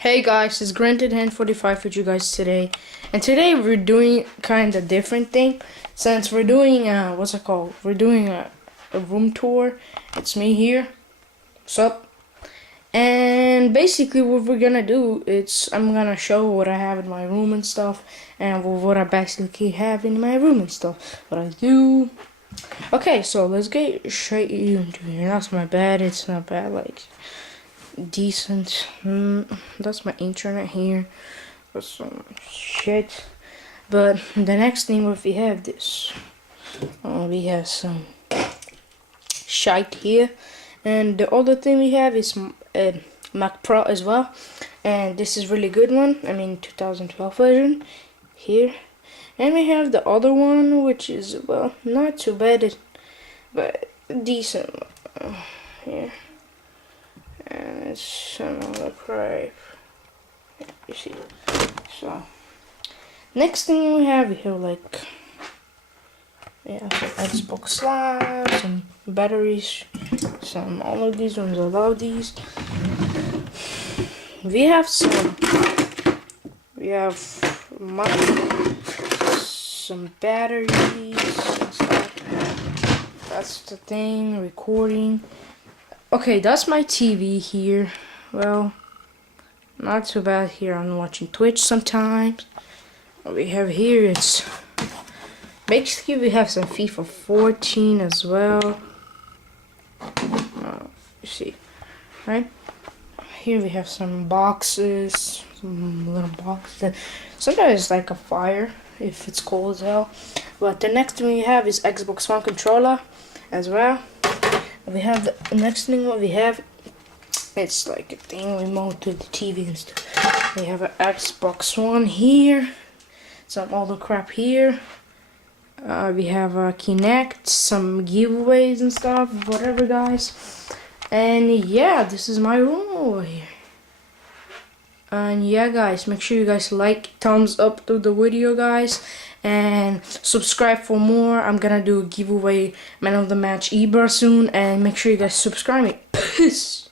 Hey guys, it's Granted Hand 45 with you guys today, and today we're doing kind of different thing. Since we're doing what's it called? We're doing a room tour. It's me here. What's up? And basically, what we're gonna do I'm gonna show what I have in my room and stuff, and what I basically have in my room and stuff. What I do. Okay, so let's get straight into here. That's my bed. It's not bad, like decent. That's my internet here for some shit. But the next thing, what we have this, we have some shite here, and the other thing we have is Mac Pro as well, and this is really good one. I mean 2012 version here, and we have the other one which is, well, not too bad, but decent here. And it's some other crap. You see. So next thing we have like, yeah, some Xbox Live, some batteries, some all of these ones. I love these. We have some batteries and stuff. That's the thing, recording. Okay, that's my TV here. Well, not too bad here. I'm watching Twitch sometimes. What we have here, it's basically we have some FIFA 14 as well. You see, right? Here we have some boxes, some little boxes. Sometimes it's like a fire if it's cold as hell. But the next thing we have is Xbox One controller as well. We have the next thing. What we have, it's like a thing remote to the TV and stuff. We have an Xbox One here, some other crap here. We have a Kinect, some giveaways and stuff, whatever, guys. And yeah, this is my room over here. And yeah, guys, make sure you guys like, thumbs up to the video, guys, and subscribe for more. I'm gonna do a giveaway man of the match Ibra soon, and make sure you guys subscribe me. Peace.